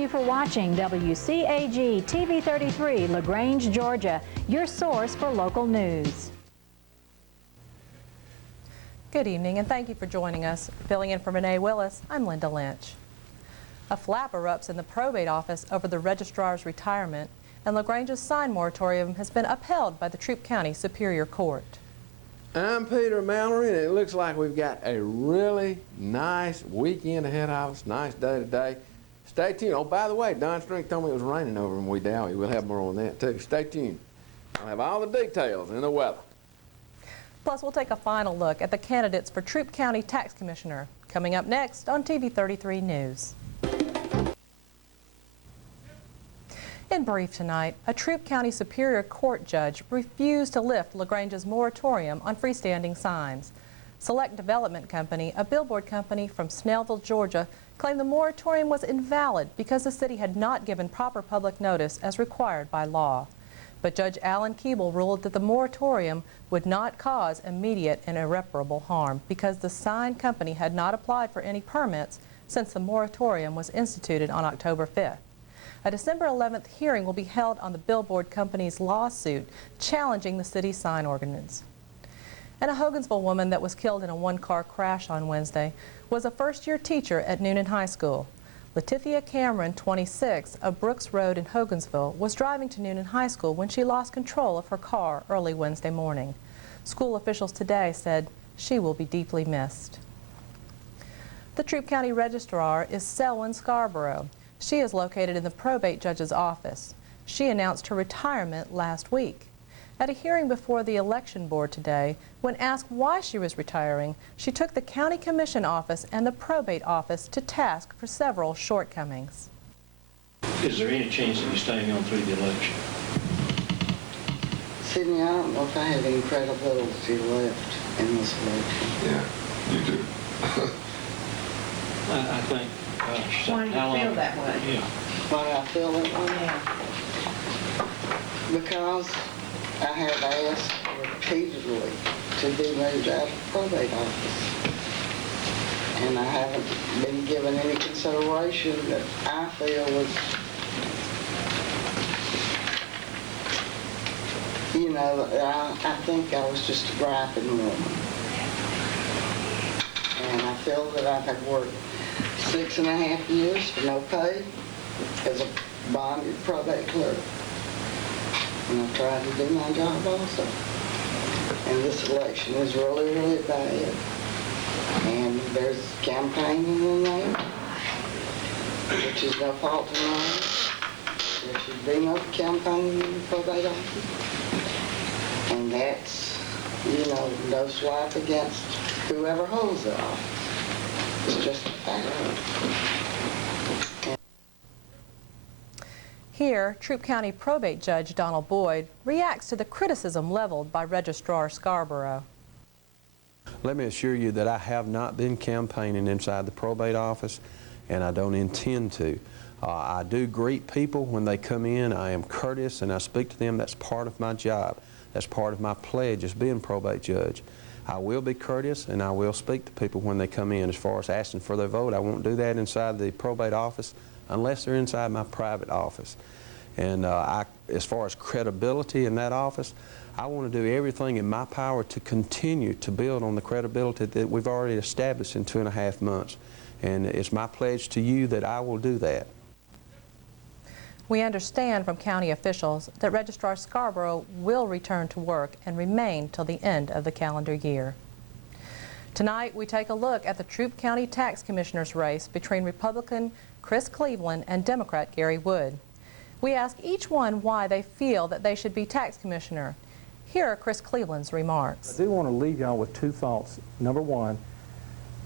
you for watching WCAG TV 33, LaGrange, Georgia, your source for local news. Good evening, and thank you for joining us. Filling in for Renee Willis, I'm Linda Lynch. A flap erupts in the probate office over the registrar's retirement, and LaGrange's sign moratorium has been upheld by the Troup County Superior Court. I'm Peter Mallory, and it looks like we've got a really nice weekend ahead of us. Nice day today. Stay tuned. Oh, by the way, Don Strink told me it was raining over in Wedowee. We'll have more on that, too. Stay tuned. I'll have all the details in the weather. Plus, we'll take a final look at the candidates for Troup County Tax Commissioner, coming up next on TV 33 News. In brief tonight, a Troup County Superior Court judge refused to lift LaGrange's moratorium on freestanding signs. Select Development Company, a billboard company from Snellville, Georgia, claimed the moratorium was invalid because the city had not given proper public notice as required by law. But Judge Alan Keeble ruled that the moratorium would not cause immediate and irreparable harm because the sign company had not applied for any permits since the moratorium was instituted on October 5th. A December 11th hearing will be held on the billboard company's lawsuit challenging the city's sign ordinance. And a Hogansville woman that was killed in a one-car crash on Wednesday was a first-year teacher at Noonan High School. Latifia Cameron, 26, of Brooks Road in Hogansville, was driving to Noonan High School when she lost control of her car early Wednesday morning. School officials today said she will be deeply missed. The Troup County Registrar is Selwyn Scarborough. She is located in the probate judge's office. She announced her retirement last week. At a hearing before the election board today, when asked why she was retiring, she took the county commission office and the probate office to task for several shortcomings. Is there any chance of you staying on through the election? Sidney, I don't know if I have any credibility left in this election. Yeah, you do. I think. Why do you feel that way? Yeah. Why do I feel that way? Yeah. Because I have asked repeatedly to be moved out of the probate office. And I haven't been given any consideration that I feel was, you know, I think I was just a griping woman. And I feel that I have worked 6.5 years for no pay as a bonded probate clerk. And I've tried to do my job also. And this election is really, really bad. And there's campaigning in there, which is no fault of mine. There should be no campaigning in the probate office. And that's, you know, no swipe against whoever holds the office. It's just a fact. Here, Troup County Probate Judge Donald Boyd reacts to the criticism leveled by Registrar Scarborough. Let me assure you that I have not been campaigning inside the probate office, and I don't intend to. I do greet people when they come in. I am courteous, and I speak to them. That's part of my job. That's part of my pledge as being probate judge. I will be courteous, and I will speak to people when they come in. As far as asking for their vote, I won't do that inside the probate office unless they're inside my private office. And as far as credibility in that office, I want to do everything in my power to continue to build on the credibility that we've already established in 2.5 months. And it's my pledge to you that I will do that. We understand from county officials that Registrar Scarborough will return to work and remain till the end of the calendar year. Tonight, we take a look at the Troup County Tax Commissioner's race between Republican Chris Cleveland and Democrat Gary Wood. We ask each one why they feel that they should be tax commissioner. Here are Chris Cleveland's remarks. I do want to leave y'all with two thoughts. Number one,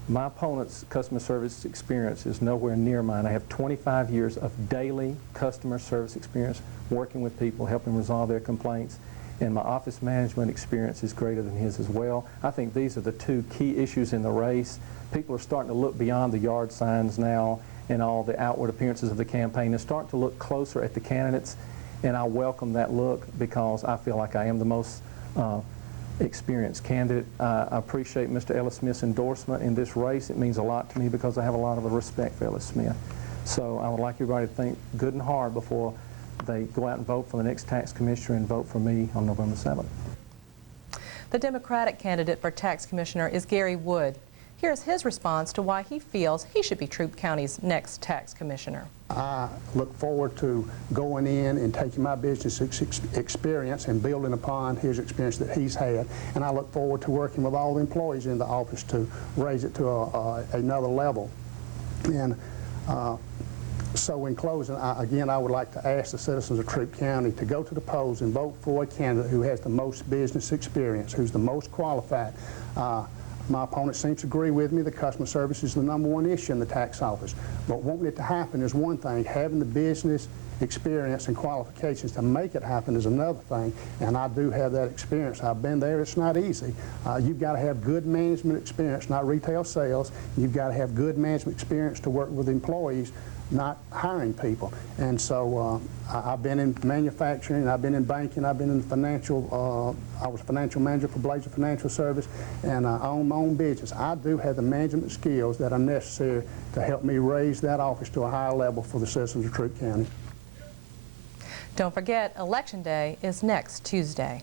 my opponent's customer service experience is nowhere near mine. I have 25 years of daily customer service experience working with people, helping resolve their complaints, and my office management experience is greater than his as well. I think these are the two key issues in the race. People are starting to look beyond the yard signs now and all the outward appearances of the campaign and start to look closer at the candidates, and I welcome that look because I feel like I am the most experienced candidate. I appreciate Mr. Ellis Smith's endorsement in this race. It means a lot to me because I have a lot of respect for Ellis Smith. So I would like everybody to think good and hard before they go out and vote for the next tax commissioner and vote for me on November 7th. The Democratic candidate for tax commissioner is Gary Wood. Here's his response to why he feels he should be Troup County's next tax commissioner. I look forward to going in and taking my business experience and building upon his experience that he's had. And I look forward to working with all the employees in the office to raise it to another level. And so in closing, again, I would like to ask the citizens of Troup County to go to the polls and vote for a candidate who has the most business experience, who's the most qualified. My opponent seems to agree with me that customer service is the #1 issue in the tax office. But wanting it to happen is one thing. Having the business experience and qualifications to make it happen is another thing. And I do have that experience. I've been there. It's not easy. You've got to have good management experience, not retail sales. You've got to have good management experience to work with employees, not hiring people. And so I've been in manufacturing, I've been in banking, I've been in financial, I was financial manager for Blazer Financial Service, and I own my own business. I do have the management skills that are necessary to help me raise that office to a higher level for the citizens of Troup County. Don't forget, Election Day is next Tuesday.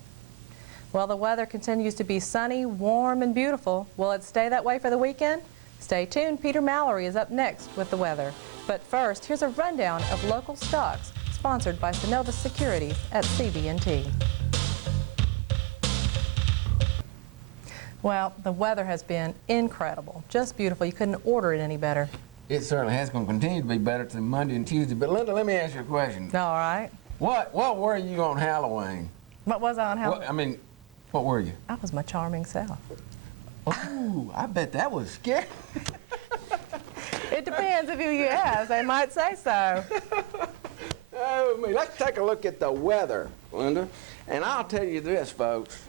Well, the weather continues to be sunny, warm, and beautiful. Will it stay that way for the weekend? Stay tuned. Peter Mallory is up next with the weather. But first, here's a rundown of local stocks sponsored by Synovus Securities at CB&T. Well, the weather has been incredible, just beautiful. You couldn't order it any better. It certainly has going to continue to be better through Monday and Tuesday. But Linda, let me ask you a question. All right. What were you on Halloween? What was I on Halloween? What were you? I was my charming self. Ooh, I bet that was scary. It depends of who you ask. They might say so. Let's take a look at the weather, Linda. And I'll tell you this, folks.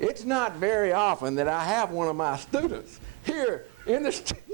It's not very often that I have one of my students here in the studio